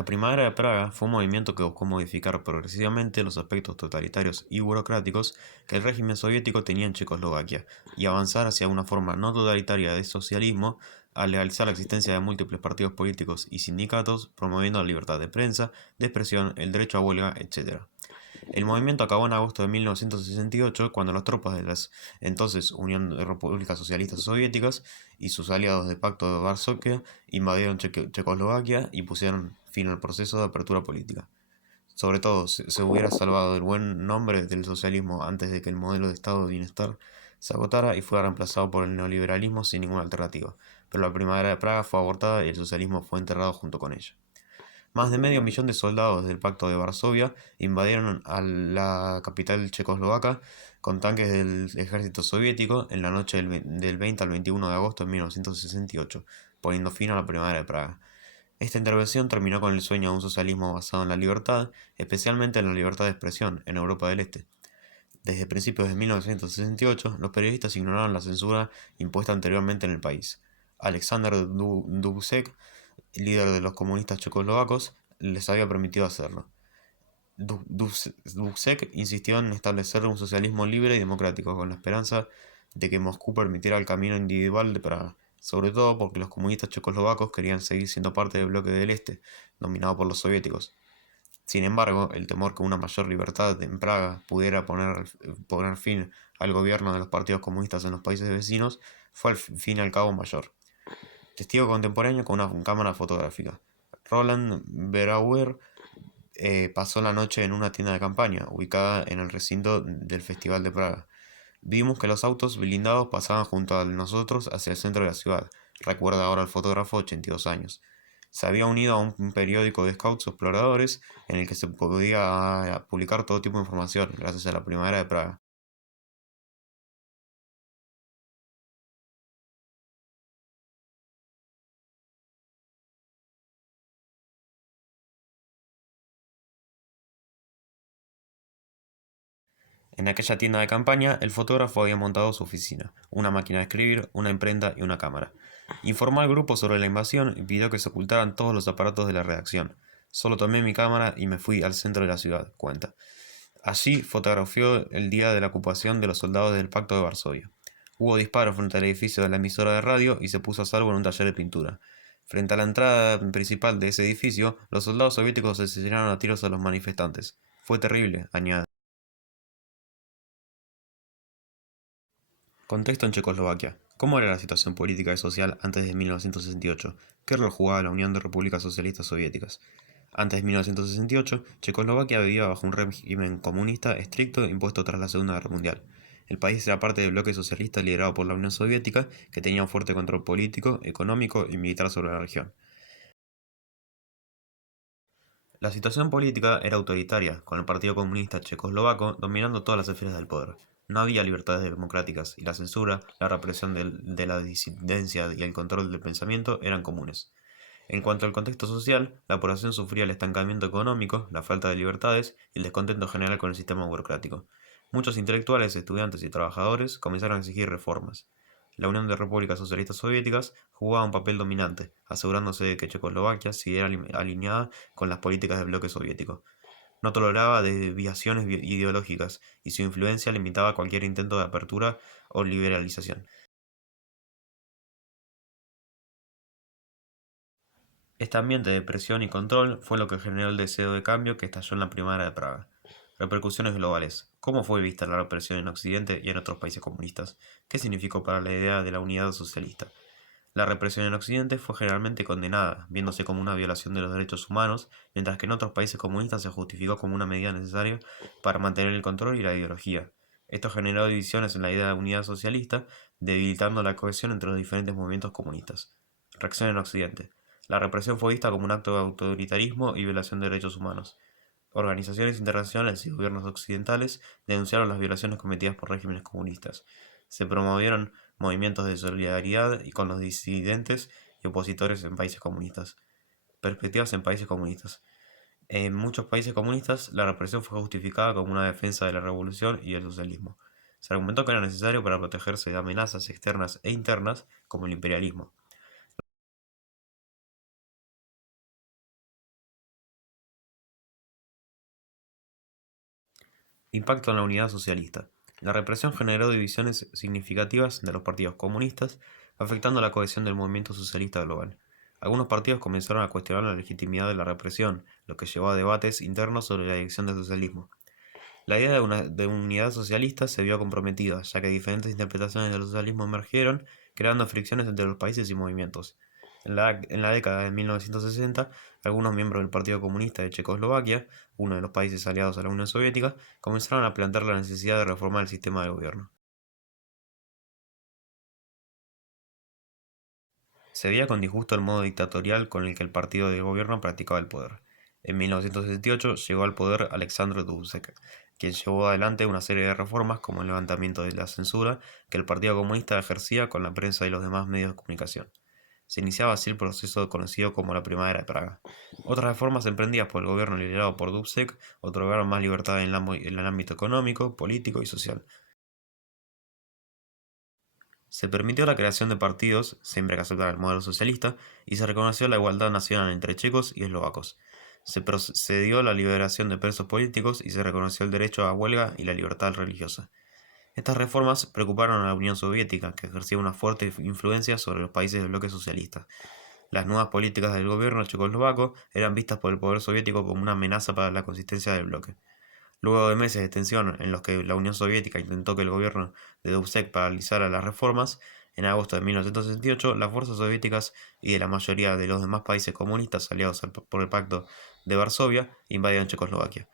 La Primavera de Praga fue un movimiento que buscó modificar progresivamente los aspectos totalitarios y burocráticos que el régimen soviético tenía en Checoslovaquia y avanzar hacia una forma no totalitaria de socialismo al legalizar la existencia de múltiples partidos políticos y sindicatos, promoviendo la libertad de prensa, de expresión, el derecho a huelga, etc. El movimiento acabó en agosto de 1968 cuando las tropas de las entonces Unión de Repúblicas Socialistas Soviéticas y sus aliados del Pacto de Varsovia invadieron Checoslovaquia y pusieron fin al proceso de apertura política. Sobre todo, se hubiera salvado el buen nombre del socialismo antes de que el modelo de estado de bienestar se agotara y fuera reemplazado por el neoliberalismo sin ninguna alternativa. Pero la primavera de Praga fue abortada y el socialismo fue enterrado junto con ella. Más de medio millón de soldados del Pacto de Varsovia invadieron a la capital checoslovaca con tanques del ejército soviético en la noche del 20 al 21 de agosto de 1968, poniendo fin a la primavera de Praga. Esta intervención terminó con el sueño de un socialismo basado en la libertad, especialmente en la libertad de expresión en Europa del Este. Desde principios de 1968, los periodistas ignoraron la censura impuesta anteriormente en el país. Alexander Dubček, líder de los comunistas checoslovacos, les había permitido hacerlo. Dubček insistió en establecer un socialismo libre y democrático, con la esperanza de que Moscú permitiera el camino individual de Praga, sobre todo porque los comunistas checoslovacos querían seguir siendo parte del bloque del Este, dominado por los soviéticos. Sin embargo, el temor que una mayor libertad en Praga pudiera poner fin al gobierno de los partidos comunistas en los países vecinos fue al fin y al cabo mayor. Testigo contemporáneo con una cámara fotográfica. Roland Berauer pasó la noche en una tienda de campaña, ubicada en el recinto del Festival de Praga. Vimos que los autos blindados pasaban junto a nosotros hacia el centro de la ciudad, recuerda ahora el fotógrafo 82 años. Se había unido a un periódico de scouts exploradores en el que se podía publicar todo tipo de información, gracias a la primavera de Praga. En aquella tienda de campaña, el fotógrafo había montado su oficina, una máquina de escribir, una imprenta y una cámara. Informó al grupo sobre la invasión y pidió que se ocultaran todos los aparatos de la redacción. Solo tomé mi cámara y me fui al centro de la ciudad, cuenta. Allí fotografió el día de la ocupación de los soldados del Pacto de Varsovia. Hubo disparos frente al edificio de la emisora de radio y se puso a salvo en un taller de pintura. Frente a la entrada principal de ese edificio, los soldados soviéticos asesinaron a tiros a los manifestantes. Fue terrible, añade. Contexto en Checoslovaquia. ¿Cómo era la situación política y social antes de 1968? ¿Qué rol jugaba la Unión de Repúblicas Socialistas Soviéticas? Antes de 1968, Checoslovaquia vivía bajo un régimen comunista estricto impuesto tras la Segunda Guerra Mundial. El país era parte del bloque socialista liderado por la Unión Soviética, que tenía un fuerte control político, económico y militar sobre la región. La situación política era autoritaria, con el Partido Comunista Checoslovaco dominando todas las esferas del poder. No había libertades democráticas y la censura, la represión de la disidencia y el control del pensamiento eran comunes. En cuanto al contexto social, la población sufría el estancamiento económico, la falta de libertades y el descontento general con el sistema burocrático. Muchos intelectuales, estudiantes y trabajadores comenzaron a exigir reformas. La Unión de Repúblicas Socialistas Soviéticas jugaba un papel dominante, asegurándose de que Checoslovaquia siguiera alineada con las políticas del bloque soviético. No toleraba desviaciones ideológicas y su influencia limitaba cualquier intento de apertura o liberalización. Este ambiente de presión y control fue lo que generó el deseo de cambio que estalló en la primavera de Praga. Repercusiones globales. ¿Cómo fue vista la represión en Occidente y en otros países comunistas? ¿Qué significó para la idea de la unidad socialista? La represión en Occidente fue generalmente condenada, viéndose como una violación de los derechos humanos, mientras que en otros países comunistas se justificó como una medida necesaria para mantener el control y la ideología. Esto generó divisiones en la idea de unidad socialista, debilitando la cohesión entre los diferentes movimientos comunistas. Reacción en Occidente. La represión fue vista como un acto de autoritarismo y violación de derechos humanos. Organizaciones internacionales y gobiernos occidentales denunciaron las violaciones cometidas por regímenes comunistas. Se promovieron movimientos de solidaridad y con los disidentes y opositores en países comunistas. Perspectivas en países comunistas. En muchos países comunistas, la represión fue justificada como una defensa de la revolución y el socialismo. Se argumentó que era necesario para protegerse de amenazas externas e internas como el imperialismo. Impacto en la unidad socialista. La represión generó divisiones significativas de los partidos comunistas, afectando la cohesión del movimiento socialista global. Algunos partidos comenzaron a cuestionar la legitimidad de la represión, lo que llevó a debates internos sobre la dirección del socialismo. La idea de unidad socialista se vio comprometida, ya que diferentes interpretaciones del socialismo emergieron, creando fricciones entre los países y movimientos. En la década de 1960, algunos miembros del Partido Comunista de Checoslovaquia, uno de los países aliados a la Unión Soviética, comenzaron a plantear la necesidad de reformar el sistema de gobierno. Se veía con disgusto el modo dictatorial con el que el partido de gobierno practicaba el poder. En 1968 llegó al poder Alexandr Dubček, quien llevó adelante una serie de reformas como el levantamiento de la censura que el Partido Comunista ejercía con la prensa y los demás medios de comunicación. Se iniciaba así el proceso conocido como la Primavera de Praga. Otras reformas emprendidas por el gobierno liderado por Dubček otorgaron más libertad en el ámbito económico, político y social. Se permitió la creación de partidos, siempre que aceptaran el modelo socialista, y se reconoció la igualdad nacional entre checos y eslovacos. Se procedió a la liberación de presos políticos y se reconoció el derecho a huelga y la libertad religiosa. Estas reformas preocuparon a la Unión Soviética, que ejercía una fuerte influencia sobre los países del bloque socialista. Las nuevas políticas del gobierno checoslovaco eran vistas por el poder soviético como una amenaza para la consistencia del bloque. Luego de meses de tensión en los que la Unión Soviética intentó que el gobierno de Dubček paralizara las reformas, en agosto de 1968 las fuerzas soviéticas y de la mayoría de los demás países comunistas aliados por el Pacto de Varsovia invadieron Checoslovaquia.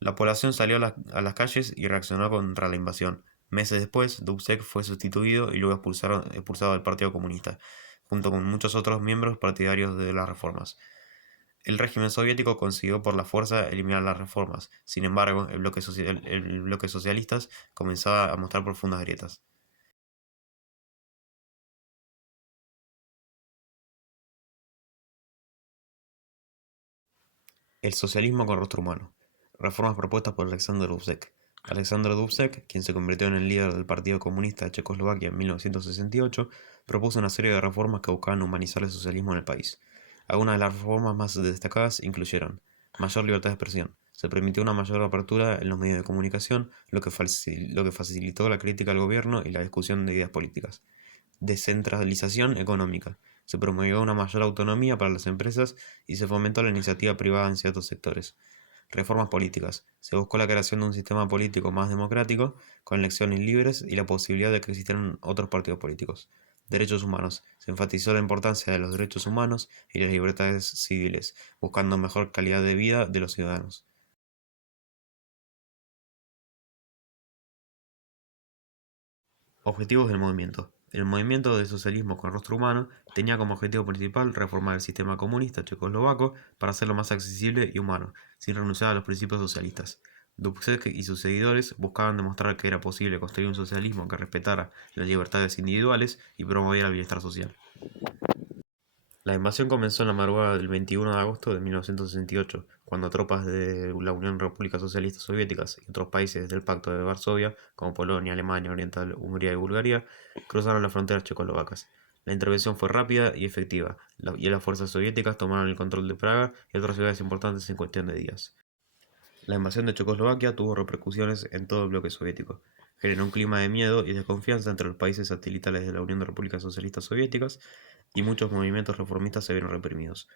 La población salió a las calles y reaccionó contra la invasión. Meses después, Dubček fue sustituido y luego expulsado del Partido Comunista, junto con muchos otros miembros partidarios de las reformas. El régimen soviético consiguió por la fuerza eliminar las reformas. Sin embargo, el bloque socialistas comenzaba a mostrar profundas grietas. El socialismo con rostro humano. Reformas propuestas por Alexander Dubček. Alexander Dubček, quien se convirtió en el líder del Partido Comunista de Checoslovaquia en 1968, propuso una serie de reformas que buscaban humanizar el socialismo en el país. Algunas de las reformas más destacadas incluyeron mayor libertad de expresión. Se permitió una mayor apertura en los medios de comunicación, lo que facilitó la crítica al gobierno y la discusión de ideas políticas. Descentralización económica. Se promovió una mayor autonomía para las empresas y se fomentó la iniciativa privada en ciertos sectores. Reformas políticas. Se buscó la creación de un sistema político más democrático, con elecciones libres y la posibilidad de que existieran otros partidos políticos. Derechos humanos. Se enfatizó la importancia de los derechos humanos y las libertades civiles, buscando mejor calidad de vida de los ciudadanos. Objetivos del movimiento. El movimiento de socialismo con rostro humano tenía como objetivo principal reformar el sistema comunista checoslovaco para hacerlo más accesible y humano, sin renunciar a los principios socialistas. Dubček y sus seguidores buscaban demostrar que era posible construir un socialismo que respetara las libertades individuales y promoviera el bienestar social. La invasión comenzó en la madrugada del 21 de agosto de 1968, cuando tropas de la Unión República Socialistas Soviéticas y otros países del Pacto de Varsovia, como Polonia, Alemania Oriental, Hungría y Bulgaria, cruzaron las fronteras checoslovacas. La intervención fue rápida y efectiva, y las fuerzas soviéticas tomaron el control de Praga y otras ciudades importantes en cuestión de días. La invasión de Checoslovaquia tuvo repercusiones en todo el bloque soviético. Generó un clima de miedo y desconfianza entre los países satelitales de la Unión de Repúblicas Socialistas Soviéticas y muchos movimientos reformistas se vieron reprimidos.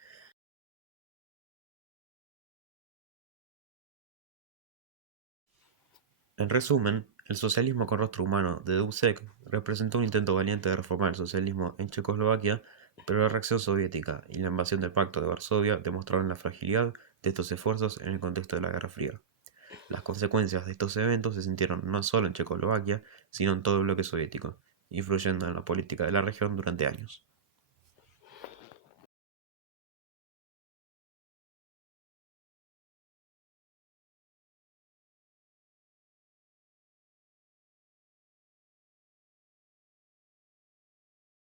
En resumen, el socialismo con rostro humano de Dubček representó un intento valiente de reformar el socialismo en Checoslovaquia, pero la reacción soviética y la invasión del Pacto de Varsovia demostraron la fragilidad de estos esfuerzos en el contexto de la Guerra Fría. Las consecuencias de estos eventos se sintieron no solo en Checoslovaquia, sino en todo el bloque soviético, influyendo en la política de la región durante años.